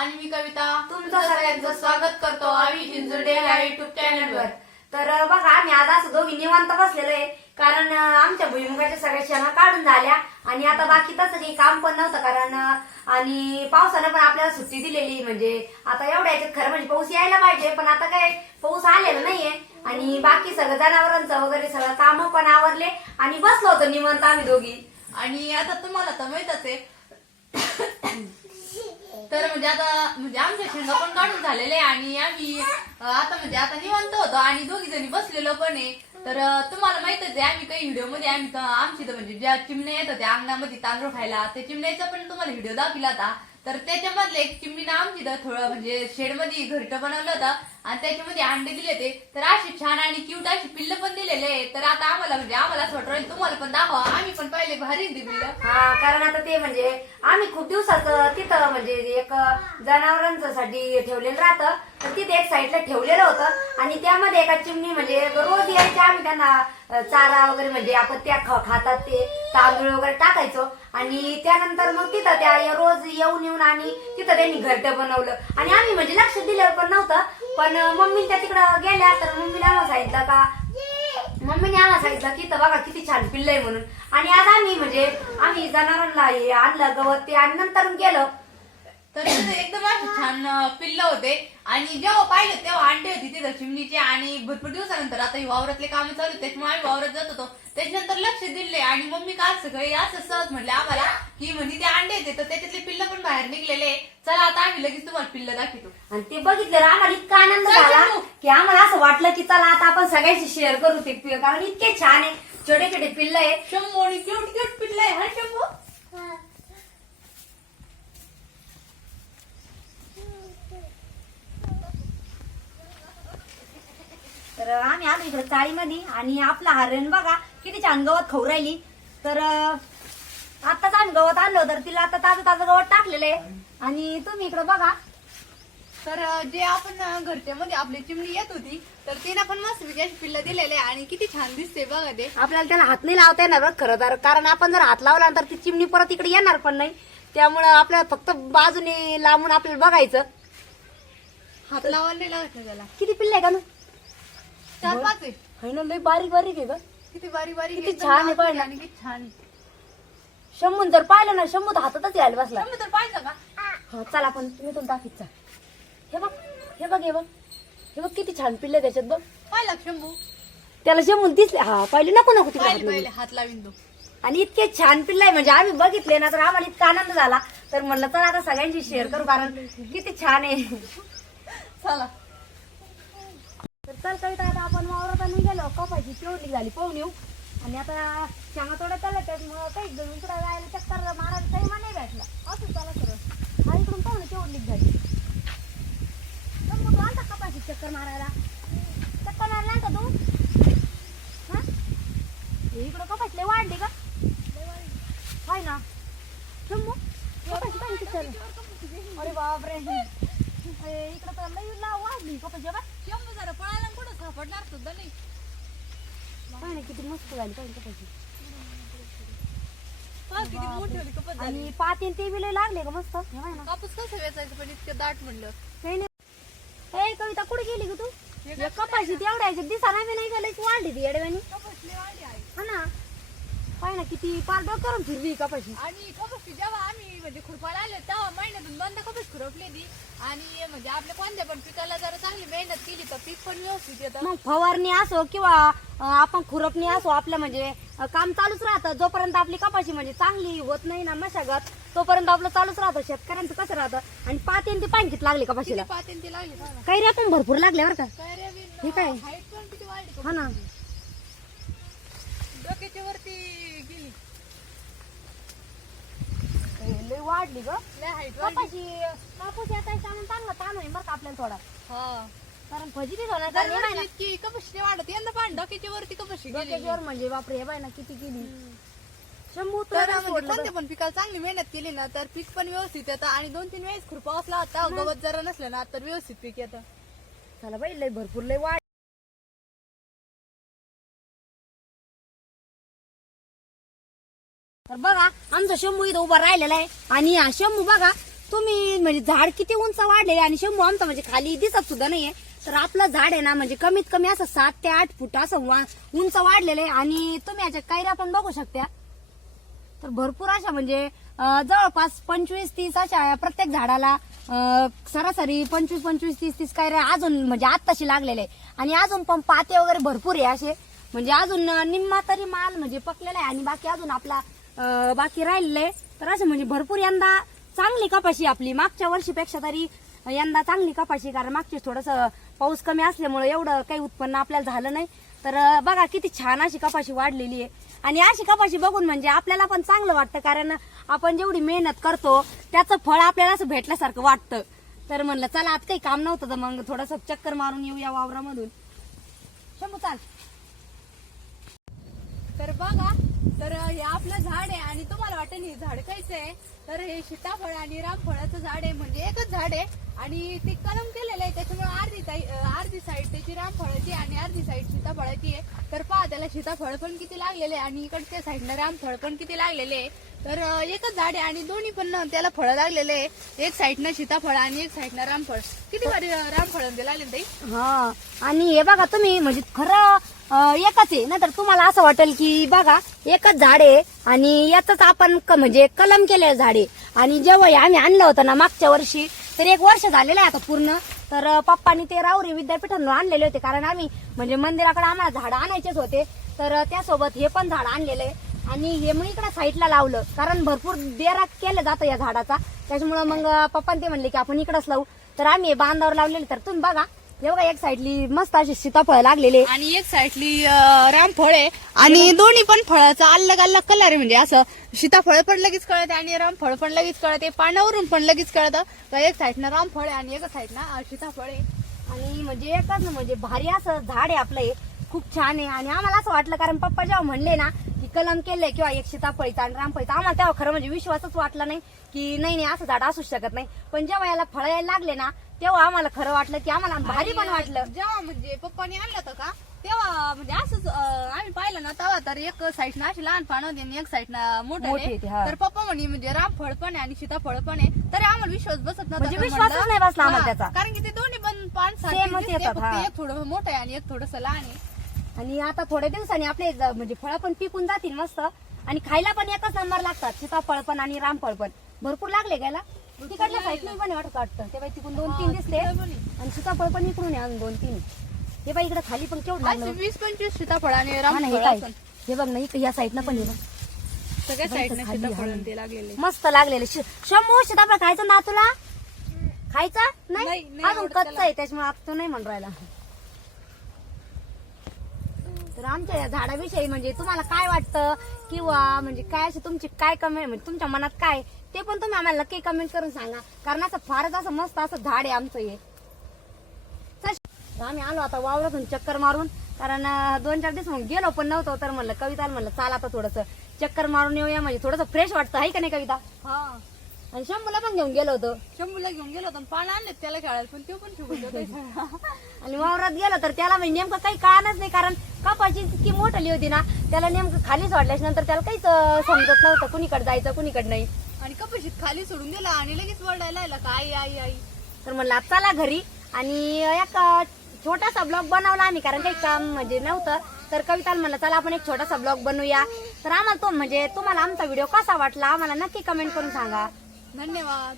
आणि मी कविता तुमचं सगळ्यांचं स्वागत करतो आम्ही जिंजुर्डे या युट्यूब चॅनलवर तर बघा आम्ही आज असं दोघी निवांत बसलेलो आहे. कारण अं, आमच्या भुईमुगाच्या सगळ्या शेणा काढून झाल्या. आणि आता बाकी तसं काही काम पण नव्हतं कारण अं, आणि पावसानं पण आपल्याला सुट्टी दिलेली. म्हणजे आता एवढ्या याच्यात खरं म्हणजे पाऊस यायला पाहिजे पण आता काय पाऊस आलेला नाहीये. आणि बाकी सगळं जनावरांचं वगैरे सगळं कामं पण आवरले. आणि बसलो होतो निवांत आम्ही दोघी. आणि आता तुम्हाला तर माहितच आहे. तर म्हणजे आता म्हणजे आमच्या शेंगा पण काढून झालेले आहे आणि आम्ही आता म्हणजे आता निवांत होतो आणि दोघी जणी बसलेलो पण आहे. तर तुम्हाला माहितच आहे आम्ही काही व्हिडिओमध्ये आम्ही आमची तर म्हणजे ज्या चिमण्या येत होत्या अंगणामध्ये तांदूळ खायला त्या चिमण्याचा पण तुम्हाला व्हिडिओ दाखविला होता तर त्याच्यामधले एक चिमणीनं आमची तर थोडं म्हणजे शेडमध्ये घरट बनवलं होतं आणि त्याच्यामध्ये अंडे दिले ते तर अशी छान आणि क्यूट अशी पिल्ल पण दिलेले तर आता आम्हाला म्हणजे आम्हाला असं वाटलं तुम्हाला पण दाखवा. आम्ही पण पहिले भारी ती पिल्ल. हा कारण आता ते म्हणजे आम्ही खूप दिवसाचं तिथं म्हणजे एक जनावरांसाठी ठेवलेलं राहतं. तर तिथे एक साईडला ठेवलेलं होतं. आणि त्यामध्ये एका चिमणी म्हणजे रोज यायच्या आम्ही त्यांना चारा वगैरे म्हणजे आपण त्या खातात ते तांदूळ वगैरे टाकायचो. आणि त्यानंतर मग तिथं त्या रोज येऊन येऊन आणि तिथं त्यांनी घरटं बनवलं. आणि आम्ही म्हणजे लक्ष दिलं पण नव्हतं पण मम्मी त्या तिकडं गेल्या तर मम्मीने आम्हाला सांगितलं का मम्मीने आम्हाला सांगितलं की बघा किती छान पिल्लंय आहे म्हणून. आणि आज आम्ही म्हणजे आम्ही जनावरांना हे आणलं गवत ते आणि नंतर गेलं. तर तिथे एकदम असे छान पिल्ल होते. आणि जेव्हा पाहिले तेव्हा अंडे होती तिथं चिमणीचे आणि भरपूर दिवसानंतर. आता ही वावरातले काम चालू त्याच्यामुळे आम्ही वावरात जात होतो. त्याच्यानंतर लक्ष दिले आणि मम्मी काल सगळे असं सहज म्हणले आम्हाला की म्हणजे ते अंडे येते तर त्याच्यातले पिल्ल पण बाहेर निघलेले चला आता आम्ही लगेच तुम्हाला पिल्ल दाखवतो. आणि ते बघितलं आम्हाला इतका आनंद झाला की आम्हाला असं वाटलं की चला आता आपण सगळ्यांशी शेअर करू ते पिल्ल. कारण इतके छान आहे छोटे छोटे पिल्ल आहे शंभू आणि क्यूट क्यूट पिल्ल आहे हा शंभू? तर आम्ही आलो इकडे चाळीमध्ये आणि आपला हरण बघा किती छान गवत खाऊ राहिली. तर आताच आम्ही गवत आणलं तर तिला आता ताजं ताजं गवत टाकलेलं आहे. आणि तुम्ही इकडे बघा. तर जे आपण घरच्यामध्ये आपली चिमणी येत होती तर तिला पण मस्त अशी पिल्ल दिलेले आहे आणि किती छान दिसते बघा ते. आपल्याला त्याला हात नाही लावता येणार बरं खरं तर कारण आपण जर हात लावला तर ती चिमणी परत इकडे येणार पण नाही. त्यामुळं आपल्याला फक्त बाजूने लांबून आपल्याला बघायचं. हात लावायला नाही लागत त्याला. किती पिल्ले आहे का ना? चार पाच आहे. है ना लय बारीक बारीक आहे ग. किती बारी बारी किती छान आहे पाहिलं. आणि किती छान आहे. शंभून जर पाहिलं ना शंभू तर हातातच यायला बसला. शंभू तर पाहिजे का? हा चला आपण तुम्ही तुम दाखवीत जा. हे बघ हे बघ हे बघ. हे बघ किती छान पिल्ले त्याच्यात बघ. पाहिला का शंभू? त्याला शंभून दिसले. हा पाहिले नको नको तिकडे हात पाहिले लावू. पाहिले हात लावीन तो. आणि इतके छान पिल्ले आहे म्हणजे आम्ही बघितले ना तर आम्हाला इतका आनंद झाला. तर म्हणलं चला आता सगळ्यांशी शेअर करू कारण किती छान आहे. चला. तर चल कविता आता आपण वावरात निघालो कपाशी तेवढी झाली पाहून येऊ आणि आता शेंगा तोड्या चालत त्याच्यामुळं काही जण इकडं जायला चक्कर मारायला टाइम नाही भेटला. असं चला सरळ हा इकडून पाहून तेवढी झाली. पण मग तू आलता कपाशी चक्कर मारायला. चक्कर मारला का तू. हा? इकडं कपाशी लय वाढली का हाय ना. शंभू कपाशी पाहिजे अरे बापरे. इकडं तर लई लाव वाढली कपाशी बा शंभू जरा पळायला आणि कुठं सापडणार सुद्धा नाही. किती मस्त झाली पाहिजे कपाशी. पहा किती मोठी होती कपत झाली. आणि पातीन ते बी लय लागले का मस्त. हे ना. कापूस कसं वेचायचं पण इतकं दाट म्हणलं. काही नाही. ए कविता कुठे गेली ग तू? कपाशी तेवढ्या ह्याच्यात दिसा नाही की वाढली ती येडव्यानी? कपासली वाढली आहे हा ना. पाय ना किती पार डोक्यावरून फिरली कपाशी. आणि कपाशी जेव्हा आम्ही म्हणजे खुरपायला आलो तेव्हा महिन्यातून बंद कपास खुरपली ती आणि म्हणजे आपल्या कोणत्या पण पिकाला जरा चांगली मेहनत केली तर पीक पण व्यवस्थित येतं. मग फवारणी असो किंवा अं, आपण खुरपणी असो आपलं म्हणजे अं, काम चालूच राहतं. जोपर्यंत आपली कपाशी म्हणजे चांगली होत नाही ना मशागत तोपर्यंत आपलं चालूच राहतं. शेतकऱ्यांचं कसं राहतं? आणि पातीन ते पाणकीत लागले कपाशीला. किती पातेन ती लागली बघा. काही रे पण भरपूर लागले बरं का. काय रे हे काय? height पण किती वाढली हा ना डोक्याच्या वरती गेली ए, लय वाढली ग. कपाशी कापूस येता म्हणून चांगला ताण होईल बरं का आपल्याला थोडा. हा. कारण फजितीच होणार कारण हे बाय ना, इतकी कपाशी वाढत. यंदा डोक्याच्या वरती कपाशी गेली डोक्याच्यावर म्हणजे बापरे हे बाय ना किती केली. शंभू तर तुला म्हणजे कोणत्या पण पिकाला चांगली मेहनत केली ना तर पीक पण व्यवस्थित येतं आणि दोन तीन वेळेस खुरपा असला होता गवत जरा नसलं ना तर व्यवस्थित पीक येतं. चला बाई लय भरपूर लय वाढ तुमचा शंभू इथं उभा राहिलेला आहे. आणि हा शंभू बघा तुम्ही म्हणजे झाड किती उंच वाढले आणि शंभू आमचं म्हणजे खाली दिसत सुद्धा नाहीये. तर आपलं झाड आहे ना म्हणजे कमीत कमी असं सात ते आठ फूट असं वा- उंच वाढलेलं आहे. आणि तुम्ही याच्या कैऱ्या पण बघू शकता. तर भरपूर अशा म्हणजे जवळपास पंचवीस तीस अशा प्रत्येक झाडाला सरासरी पंचवीस पंचवीस तीस तीस काय अजून म्हणजे आत्ताशी लागलेले आहे. आणि अजून पण पाते वगैरे भरपूर आहे असे. म्हणजे अजून निम्मा तरी माल म्हणजे पकलेला आहे. आणि बाकी अजून आपला बाकी राहिलेलं. आहे तर असं म्हणजे भरपूर यंदा चांगली कपाशी आपली. मागच्या वर्षीपेक्षा तरी यंदा चांगली कपाशी कारण मागची थोडस पाऊस कमी असल्यामुळे एवढं काही उत्पन्न आपल्याला झालं नाही. तर बघा किती छान अशी कपाशी वाढलेली आहे. आणि अशी कपाशी बघून म्हणजे आपल्याला पण चांगलं वाटतं कारण आपण जेवढी मेहनत करतो त्याचं फळ आपल्याला असं भेटल्यासारखं वाटतं. तर म्हणलं चला आज काही काम नव्हतं तर मग थोडस चक्कर मारून येऊया वावरामधून. शंभू चाल. तर बघा तर हे आपलं झाड आहे आणि तुम्हाला वाटेल हे झाड कायचं आहे. तर हे सीताफळ आणि रामफळाचं झाड आहे म्हणजे एकच झाड आहे. आणि ते कलम केलेलं आहे त्याच्यामुळे अर्धी ताई अर्धी साईड त्याची रामफळाची आणि अर्धी साईड सीताफळाची आहे. तर पहा त्याला सीताफळ पण किती लागलेले आहे आणि इकडच्या साईडला रामफळ पण किती लागलेले आहे. तर एकच झाड आहे आणि दोन्ही पण त्याला फळं लागलेले आहे. एक साईडनं सीताफळ आणि एक साईडनं रामफळ. किती भारी रामफळ ते लागले ताई? हा आणि हे बघा तुम्ही म्हणजे खरं एकच आहे. नंतर तुम्हाला असं वाटेल की बघा एकच झाड आहे आणि याच आपण क- म्हणजे कलम केलेलं झाड आहे. आणि जेव्हा आम्ही आणलं होतं ना मागच्या वर्षी तर एक वर्ष झालेलं आहे आता पूर्ण. तर पप्पानी पप्पांनी ते राऊरी विद्यापीठांना आणलेले होते. कारण आम्ही म्हणजे मंदिराकडे आम्हाला झाडं आणायचेच होते. तर त्यासोबत हे पण झाड आणलेलं. आहे आणि हे मग इकडे साईडला लावलं. कारण भरपूर देरा केलं जातं या झाडाचा. त्याच्यामुळं मग अं, ते म्हणले की आपण इकडेच लावू. तर आम्ही बांधावर लावलेले. तर तुम्ही बघा हे बघा एक साईडली मस्त अशी सीताफळ लागलेले. आणि एक साईडली रामफळ आहे. आणि दोन्ही पण फळाचा अलग अलग कलर आहे. म्हणजे असं सीताफळ पण लगेच कळते आणि रामफळ पण लगेच कळते. पानावरून पण लगेच कळतं. एक साईडनं रामफळ आहे आणि एक साईडनं सीताफळ आहे. आणि म्हणजे एकच म्हणजे भारी असं झाड आहे आपलं हे. खूप छान आहे. आणि आम्हाला असं वाटलं कारण पप्पा जेव्हा म्हणले ना की कलम केलंय किंवा एक सीताफळीचा आणि रामफळीचा आम्हाला तेव्हा खरं म्हणजे विश्वासच वाटला नाही की नाही नाही असं झाड असूच शकत नाही. पण जेव्हा याला फळ यायला लागले ना तेव्हा आम्हाला खरं वाटलं की आम्हाला भारी पण वाटलं. जेव्हा म्हणजे पप्पानी आणलं होतं का तेव्हा म्हणजे असंच अं, आम्ही पाहिलं ना तेव्हा तर एक साईडनं अशी लहान पानं होती आणि एक साईडनं मोठी मोठे होती, हा. तर पप्पा म्हणे म्हणजे रामफळ पण आहे आणि सीताफळ पण आहे. तरी आम्हाला विश्वास बसत नव्हता म्हणजे तर विश्वासच म्हणलं- नाही बसला आम्हाला हा, त्याचा. कारण की ते दोन्ही पण पान Same च सारखे येतात, फक्त हा. एक थोडं मोठं आहे आणि एक थोडस लहान आहे. आणि आता थोड्या दिवसांनी आपले ज- म्हणजे फळं पण पिकून जातील मस्त. आणि खायला पण एकच नंबर लागतात सीताफळ पण आणि रामफळ पण. भरपूर लागले गेला तिकडल्या साईडला पण वाटत वाटतं ते बाई तिकडून दोन तीन आहे. आणि सीताफळ पण इकडून आहे अजून दोन तीन. हे बाई इकडे खाली पण केवढं लागलं. वीस पंचवीस सीताफळ आणि हा ना, हे रामफळ काय? असेल. हे बघ ना इकडे या साईडनं पण आहे बघ. सगळ्या बाई, साईडने खाली सीताफळ आहे. आणि ते लागलेले. मस्त लागलेले. श- शंभू सीताफळ खायचं ना तुला? खायचा? नाही, नाही नाही अजून आवडत कच्चा त्याला. आहे त्याच्यामुळे तो नाही म्हणून राहिला. तर आमच्या या झाडाविषयी म्हणजे तुम्हाला काय वाटतं? किंवा म्हणजे काय अशी तुमची काय कमेंट म्हणजे तुमच्या मनात काय ते पण तुम्ही आम्हाला नक्की कमेंट करून सांगा. कारण असं फारच असं मस्त असं झाड आहे आमचं हे. आम्ही आलो आता वावरातून चक्कर मारून. कारण दोन चार दिवस मग गेलो पण नव्हतो तर म्हणलं कविता म्हणलं चाल आता थोडस चक्कर मारून येऊया. म्हणजे थोडस फ्रेश वाटतं आहे का नाही कविता? हा. आणि शंभूला पण घेऊन गेलो होतो. शंभूला घेऊन गेलो होतो पान आणले त्याला खेळायला पण तो पण आणि वावरात गेलो तर त्याला म्हणजे नेमकं काही कळालंच नाही कारण कपाची इतकी मोठली होती ना त्याला नेमकं खाली सोडल्याच्या नंतर त्याला काहीच अं, समजत नव्हतं कुणीकडे जायचं कुणीकडे नाही. आणि कपाशीत खाली सोडून दिला आणि लगेच वरडायला लागला का आई आई आई? तर म्हणलं आता चला घरी. आणि एक अं, छोटासा ब्लॉग बनवला आम्ही कारण काही काम म्हणजे नव्हतं. तर कविताला म्हणलं चला आपण एक छोटासा ब्लॉग बनवूया. तर आम्हाला तो म्हणजे तुम्हाला आमचा व्हिडिओ कसा वाटला आम्हाला नक्की कमेंट करून सांगा. धन्यवाद.